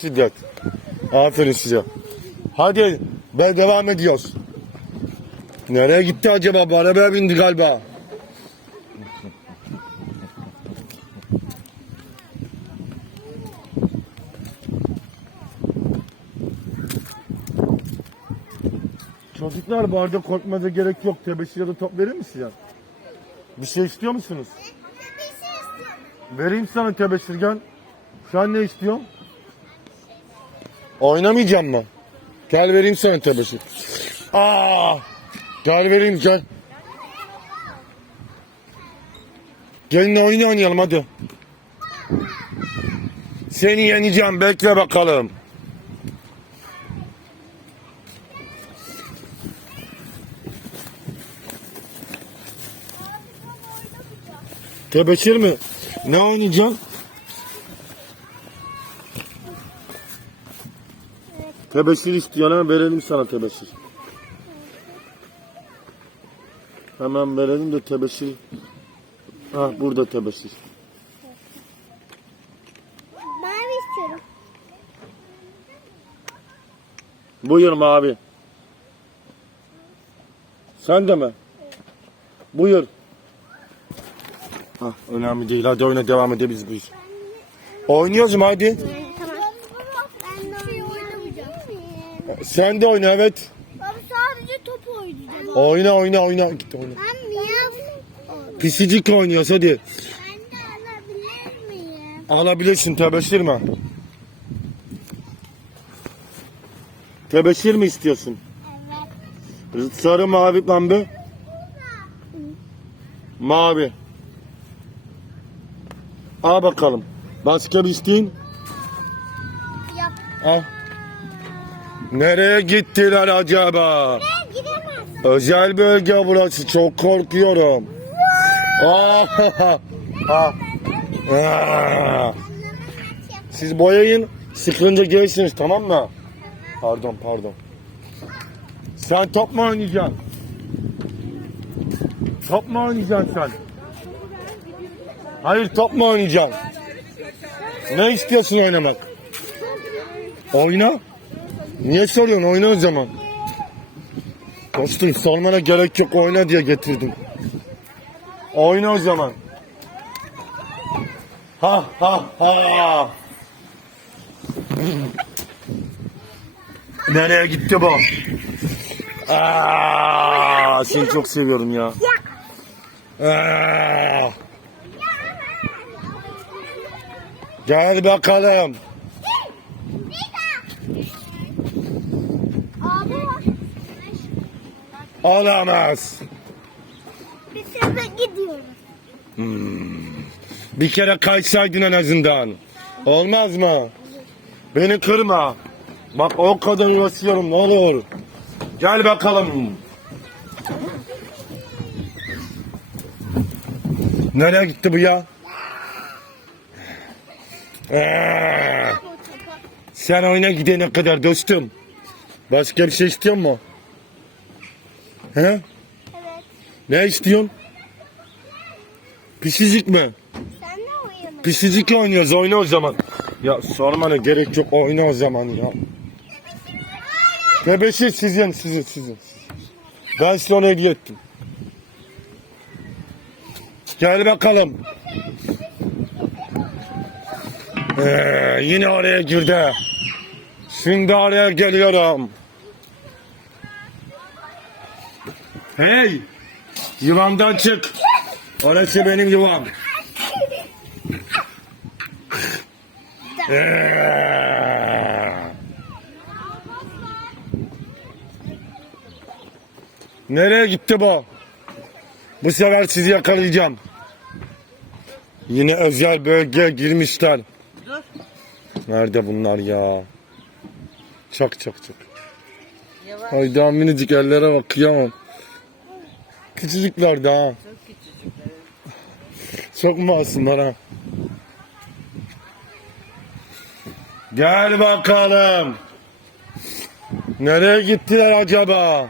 Şiddet. Aferin size. Hadi ben devam ediyoruz. Nereye gitti acaba? Bu arabaya bindi galiba. Çocuklar bu arada gerek yok. Tebeşir ya da top verir mi size? Bir şey istiyor musunuz? Vereyim sana tebeşir gel. Sen ne istiyorsun? Oynamayacağım mı? Gel vereyim sana tebeşir. Aa! Gel vereyim gel. Gelin oyun oynayalım hadi. Seni yeneceğim bekle bakalım. Tebeşir mi? Ne oynayacağım? Tebeşir istiyor ha verelim sana tebeşir. Hemen verelim de tebeşir. Ha burada tebeşir. Mavi istiyorum. Buyur mavi. Sen de mi? Buyur. Ah, önemli değil. Hadi oyuna devam edebiliriz bu iş. Oynuyoruz mu hadi? Tamam. Ben de şey oynamayacağım. Sen de oyna evet. Baba sadece top oynayacağım. Oyna oyna oyna. Git oyna. Ben miyav. Pisicik oynuyoruz hadi. Ben de alabilir miyim? Alabilirsin tebeşir mi? Tebeşir mi istiyorsun? Evet. Sarı mavi pembe. Mavi. Al bakalım. Başka bir isteğin? Yap. Al. Nereye gittiler acaba? Özel bölge burası. Çok korkuyorum. Siz boyayın. Sıkılınca gelirsiniz tamam mı? Pardon pardon. Sen top mu oynayacaksın? Top mu oynayacaksın sen? Hayır top mu oynayacaksın? Ne istiyorsun oynamak? Oyna. Niye soruyorsun? Oyna o zaman. Dostum sormana gerek yok oyna diye getirdim. Oyna o zaman. Ha ha ha. Nereye gitti bu? Aa, seni çok seviyorum ya. Aa. Gel bakalım. Olamaz. Biz size gidiyoruz. Bir kere kaçsaydın en azından. Olmaz mı? Beni kırma. Bak o kadar uğraşıyorum ne olur. Gel bakalım. Nereye gitti bu ya? Ee, sen oyuna gidene kadar dostum. Başka bir şey istiyor mu? He? Evet. Ne istiyorsun? Pisicik mi? Sen de oynama. Pisicik oynuyoruz oyna o zaman. Ya sormana gerek yok oyna o zaman ya. Tebeşir sizin sizin sizin. Ben size onu hediye ettim. Gel bakalım. Ee, yine oraya girdi. Şimdi oraya geliyorum. Hey! Yuvamdan çık. Orası benim yuvam. Ee. Nereye gitti bu? Bu sefer sizi yakalayacağım. Yine özel bölgeye girmişler. Nerede bunlar ya? Çok. Yavaş. Ay daha minicik ellere bak kıyamam. Küçücükler daha. Çok küçücük. Çok masumlar ha. Gel bakalım. Nereye gittiler acaba?